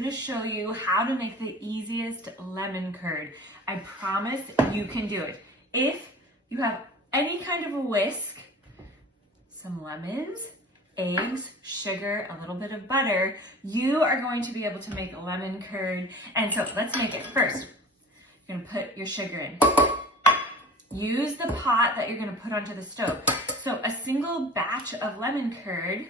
gonna show you how to make the easiest lemon curd. I promise you can do it. If you have any kind of a whisk, some lemons, eggs, sugar, a little bit of butter, you are going to be able to make a lemon curd. And so let's make it. First, you're gonna put your sugar in. Use the pot that you're gonna put onto the stove. So a single batch of lemon curd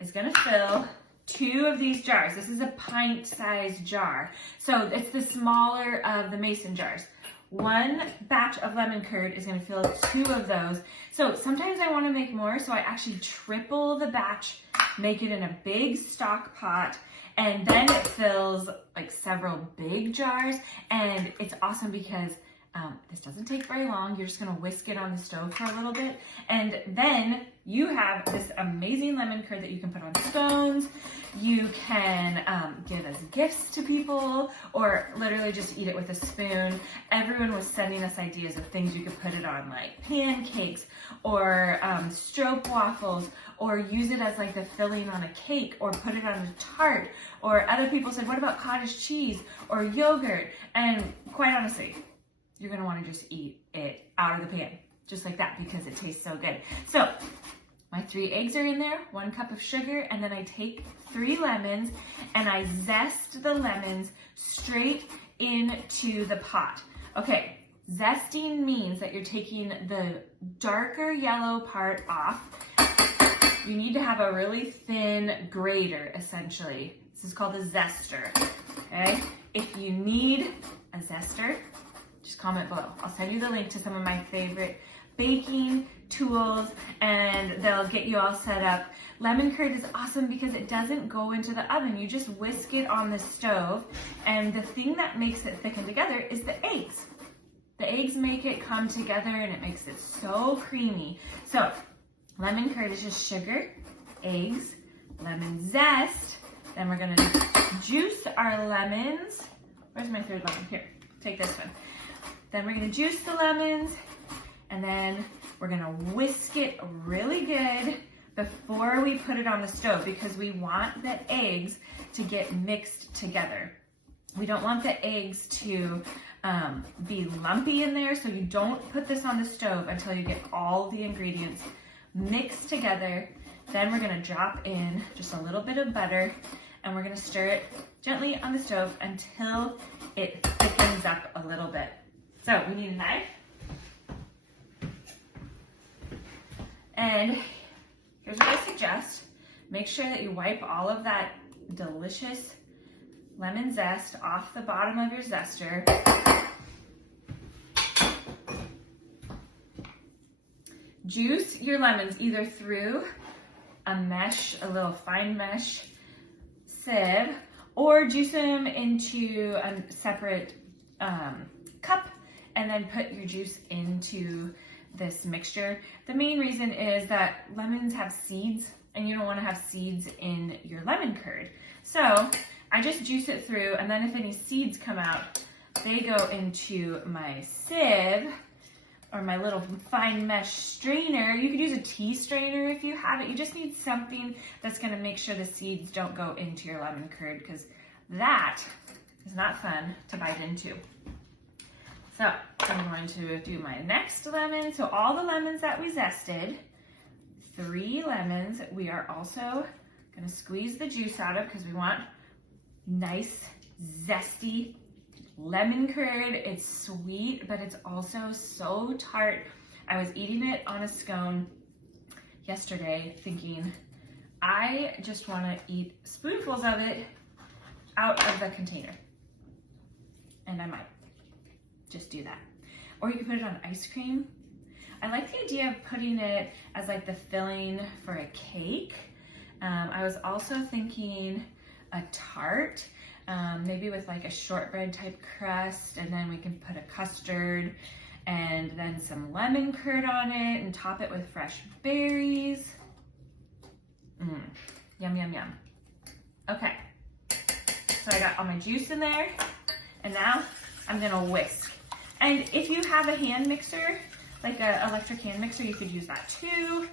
is gonna fill 2 of these jars. This is a pint-sized jar. So it's the smaller of the mason jars. 1 batch of lemon curd is gonna fill 2 of those. So sometimes I wanna make more, so I actually triple the batch, make it in a big stock pot, and then it fills like several big jars. And it's awesome because this doesn't take very long. You're just gonna whisk it on the stove for a little bit. And then you have this amazing lemon curd that you can put on scones. You can give as gifts to people, or literally just eat it with a spoon. Everyone was sending us ideas of things you could put it on, like pancakes, or stroopwafels, or use it as like the filling on a cake, or put it on a tart. Or other people said, what about cottage cheese or yogurt? And quite honestly, you're gonna wanna just eat it out of the pan, just like that, because it tastes so good. So my 3 eggs are in there, 1 cup of sugar, and then I take 3 lemons and I zest the lemons straight into the pot. Okay, zesting means that you're taking the darker yellow part off. You need to have a really thin grater, essentially. This is called a zester, okay? If you need a zester, just comment below. I'll send you the link to some of my favorite baking tools, and they'll get you all set up. Lemon curd is awesome because it doesn't go into the oven. You just whisk it on the stove, and the thing that makes it thicken together is the eggs. The eggs make it come together, and it makes it so creamy. So lemon curd is just sugar, eggs, lemon zest. Then we're gonna juice our lemons. Where's my 3rd lemon? Here, take this one. Then we're gonna juice the lemons, and then we're gonna whisk it really good before we put it on the stove, because we want the eggs to get mixed together. We don't want the eggs to be lumpy in there, so you don't put this on the stove until you get all the ingredients mixed together. Then we're gonna drop in just a little bit of butter, and we're gonna stir it gently on the stove until it thickens up a little bit. So we need a knife. And here's what I suggest. Make sure that you wipe all of that delicious lemon zest off the bottom of your zester. Juice your lemons either through a mesh, a little fine mesh sieve, or juice them into a separate cup, and then put your juice into this mixture. The main reason is that lemons have seeds, and you don't want to have seeds in your lemon curd. So I just juice it through, and then if any seeds come out, they go into my sieve, or my little fine mesh strainer. You could use a tea strainer if you have it. You just need something that's gonna make sure the seeds don't go into your lemon curd, because that is not fun to bite into. So I'm going to do my next lemon. So all the lemons that we zested, 3 lemons, we are also gonna squeeze the juice out of, because we want nice, zesty lemon curd. It's sweet, but it's also so tart. I was eating it on a scone yesterday thinking, I just wanna eat spoonfuls of it out of the container. And I might just do that. Or you can put it on ice cream. I like the idea of putting it as like the filling for a cake. I was also thinking a tart, maybe with like a shortbread type crust, and then we can put a custard and then some lemon curd on it and top it with fresh berries. Yum, yum, yum. Okay, so I got all my juice in there, and now I'm gonna whisk. And if you have a hand mixer, like an electric hand mixer, you could use that too.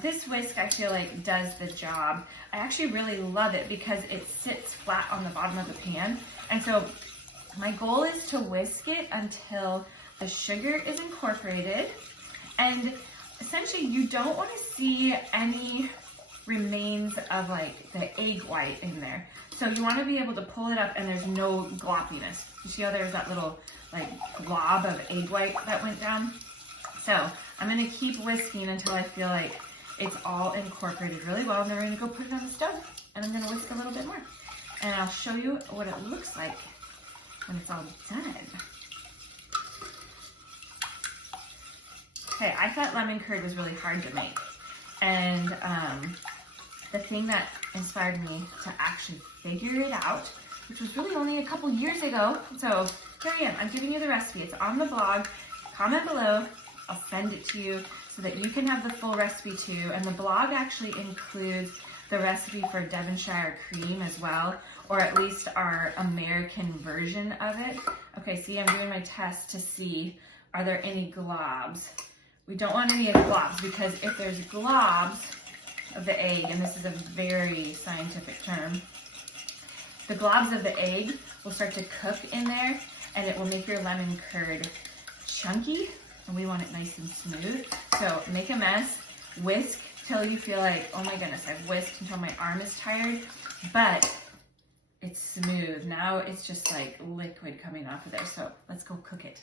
This whisk I feel like does the job. I actually really love it because it sits flat on the bottom of the pan. And so my goal is to whisk it until the sugar is incorporated. And essentially you don't want to see any remains of like the egg white in there. So you want to be able to pull it up and there's no gloppiness. You see how there's that little like glob of egg white that went down? So I'm going to keep whisking until I feel like it's all incorporated really well. And then we're going to go put it on the stove and I'm going to whisk a little bit more. And I'll show you what it looks like when it's all done. Okay, I thought lemon curd was really hard to make. And the thing that inspired me to actually figure it out, which was really only a couple years ago. So here I am, I'm giving you the recipe. It's on the blog. Comment below. I'll send it to you so that you can have the full recipe too. And the blog actually includes the recipe for Devonshire cream as well, or at least our American version of it. Okay, see, I'm doing my test to see, are there any globs? We don't want any of the globs because if there's globs of the egg, and this is a very scientific term, the globs of the egg will start to cook in there and it will make your lemon curd chunky. And we want it nice and smooth. So make a mess, whisk till you feel like, oh my goodness, I've whisked until my arm is tired, but it's smooth. Now it's just like liquid coming off of there. So let's go cook it.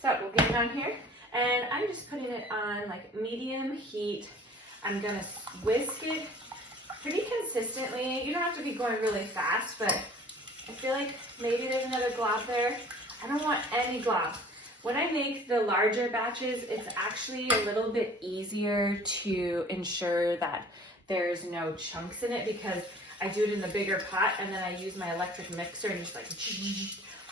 So we'll get it on here. And I'm just putting it on like medium heat. I'm gonna whisk it pretty consistently. You don't have to be going really fast, but I feel like maybe there's another glob there. I don't want any globs. When I make the larger batches, it's actually a little bit easier to ensure that there's no chunks in it because I do it in the bigger pot and then I use my electric mixer and just like,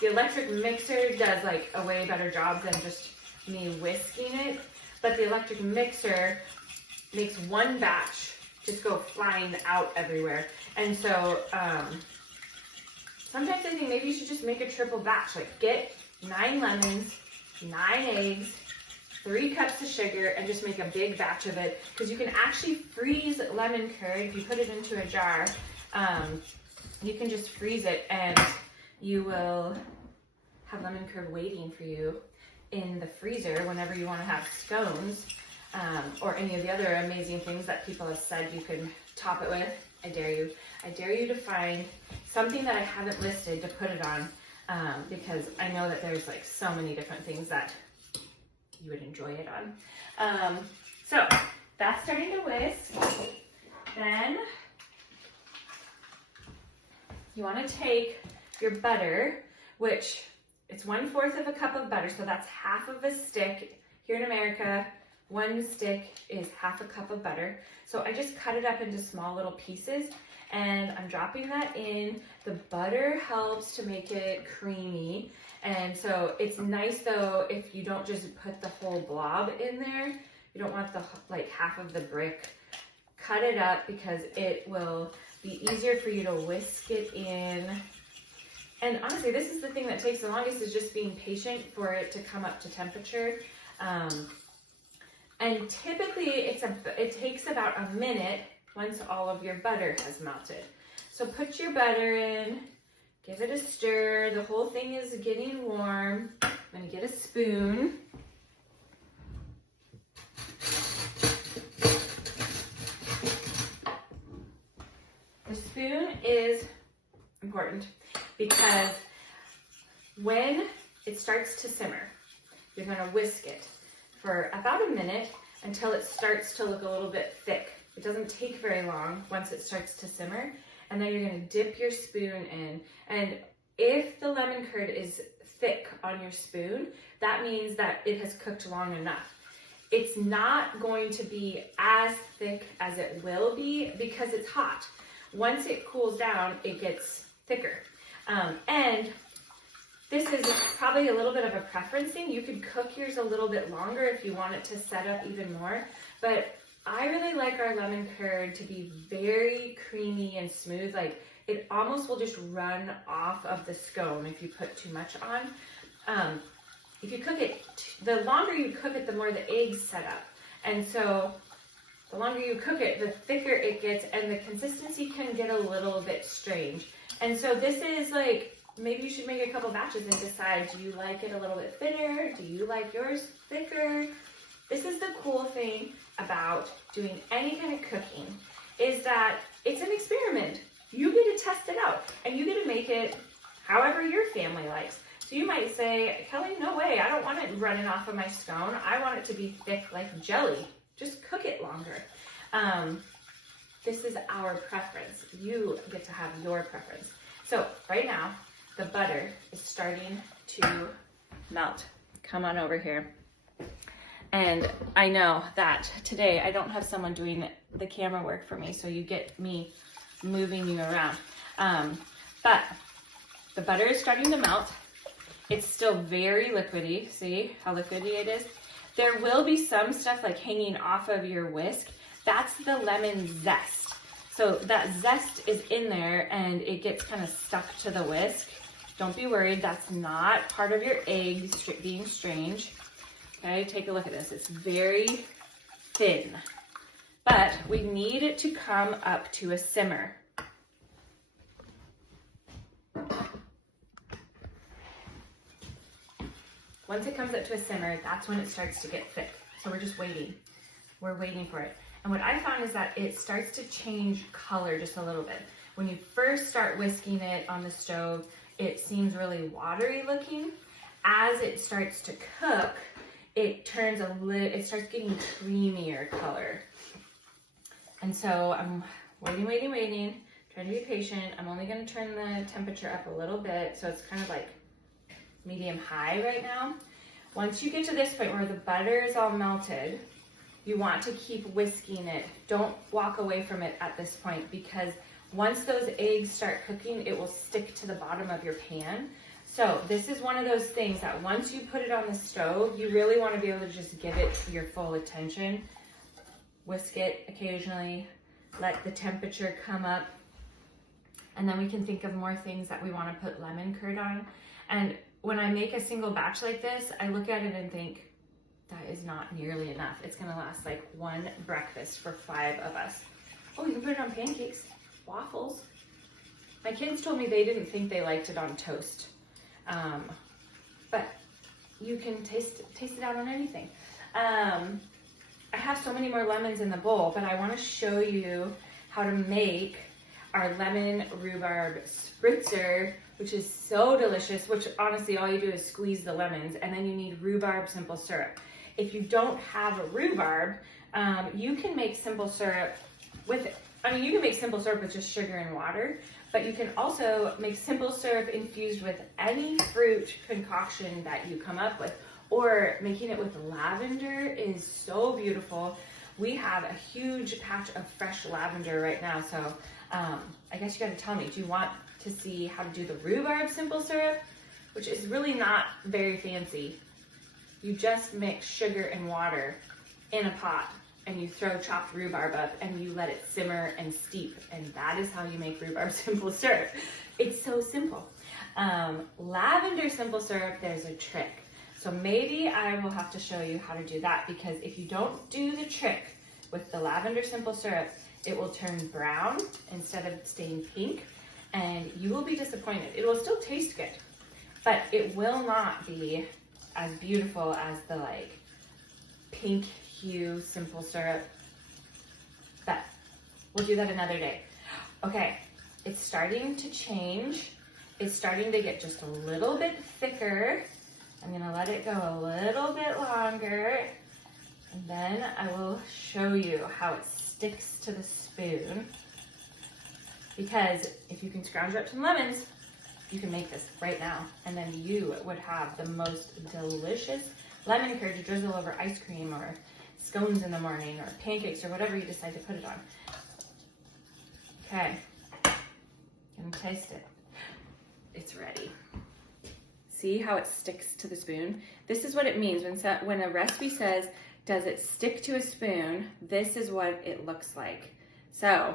the electric mixer does like a way better job than just me whisking it. But the electric mixer makes one batch just go flying out everywhere. And so sometimes I think maybe you should just make a triple batch. Like get 9 lemons, 9 eggs, 3 cups of sugar, and just make a big batch of it. Because you can actually freeze lemon curd. If you put it into a jar, you can just freeze it and you will have lemon curd waiting for you in the freezer whenever you want to have scones. Or any of the other amazing things that people have said you could top it with. I dare you. I dare you to find something that I haven't listed to put it on because I know that there's like so many different things that you would enjoy it on. So that's starting to whisk. Then you want to take your butter, which it's 1/4 of a cup of butter, so that's half of a stick. Here in America, 1 stick is half a cup of butter. So I just cut it up into small little pieces and I'm dropping that in. The butter helps to make it creamy. And so it's nice though if you don't just put the whole blob in there. You don't want the like half of the brick. Cut it up because it will be easier for you to whisk it in. And honestly, this is the thing that takes the longest is just being patient for it to come up to temperature. And typically it takes about a minute once all of your butter has melted. So put your butter in, give it a stir. The whole thing is getting warm. I'm gonna get a spoon. The spoon is important because when it starts to simmer, you're gonna whisk it for about a minute until it starts to look a little bit thick. It doesn't take very long once it starts to simmer. And then you're gonna dip your spoon in. And if the lemon curd is thick on your spoon, that means that it has cooked long enough. It's not going to be as thick as it will be because it's hot. Once it cools down, it gets thicker. And this is probably a little bit of a preference thing. You could cook yours a little bit longer if you want it to set up even more. But I really like our lemon curd to be very creamy and smooth. Like it almost will just run off of the scone if you put too much on. If you cook it, the longer you cook it, the more the eggs set up. And so the longer you cook it, the thicker it gets, and the consistency can get a little bit strange. And so this is like, maybe you should make a couple batches and decide, do you like it a little bit thinner? Do you like yours thicker? This is the cool thing about doing any kind of cooking, is that it's an experiment. You get to test it out, and you get to make it however your family likes. So you might say, Kelly, no way, I don't want it running off of my scone. I want it to be thick like jelly. Just cook it longer. This is our preference. You get to have your preference. So right now, the butter is starting to melt. Come on over here. And I know that today I don't have someone doing the camera work for me, so you get me moving you around. But the butter is starting to melt. It's still very liquidy. See how liquidy it is? There will be some stuff like hanging off of your whisk. That's the lemon zest. So that zest is in there and it gets kind of stuck to the whisk. Don't be worried, that's not part of your eggs being strange. Okay, take a look at this. It's very thin, but we need it to come up to a simmer. Once it comes up to a simmer, that's when it starts to get thick. So we're just waiting. We're waiting for it. And what I found is that it starts to change color just a little bit. When you first start whisking it on the stove, it seems really watery looking. As it starts to cook, it starts getting creamier color. And so I'm waiting, trying to be patient. I'm only gonna turn the temperature up a little bit, so it's kind of like medium high right now. Once you get to this point where the butter is all melted, you want to keep whisking it. Don't walk away from it at this point, because once those eggs start cooking, it will stick to the bottom of your pan. So this is one of those things that once you put it on the stove, you really want to be able to just give it your full attention. Whisk it occasionally, let the temperature come up, and then we can think of more things that we want to put lemon curd on. And when I make a single batch like this, I look at it and think, that is not nearly enough. It's gonna last like one breakfast for 5 of us. Oh, you can put it on pancakes, waffles. My kids told me they didn't think they liked it on toast. But you can taste it out on anything. I have so many more lemons in the bowl, but I wanna show you how to make our lemon rhubarb spritzer, which is so delicious, which honestly all you do is squeeze the lemons, and then you need rhubarb simple syrup. If you don't have a rhubarb, you can make simple syrup with just sugar and water, but you can also make simple syrup infused with any fruit concoction that you come up with, or making it with lavender is so beautiful. We have a huge patch of fresh lavender right now, so I guess you gotta tell me, do you want to see how to do the rhubarb simple syrup, which is really not very fancy? You just mix sugar and water in a pot, and you throw chopped rhubarb up, and you let it simmer and steep, and that is how you make rhubarb simple syrup. It's so simple. Lavender simple syrup, there's a trick. So maybe I will have to show you how to do that, because if you don't do the trick with the lavender simple syrup, it will turn brown instead of staying pink, and you will be disappointed. It will still taste good, but it will not be as beautiful as the like pink hue simple syrup. But we'll do that another day. Okay, it's starting to change. It's starting to get just a little bit thicker. I'm gonna let it go a little bit longer, and then I will show you how it sticks to the spoon. Because if you can scrounge up some lemons, you can make this right now, and then you would have the most delicious lemon curd to drizzle over ice cream or scones in the morning or pancakes or whatever you decide to put it on. Okay, gonna taste it. It's ready. See how it sticks to the spoon? This is what it means when a recipe says Does it stick to a spoon? This is what it looks like. So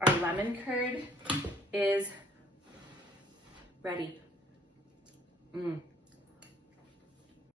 our lemon curd is ready.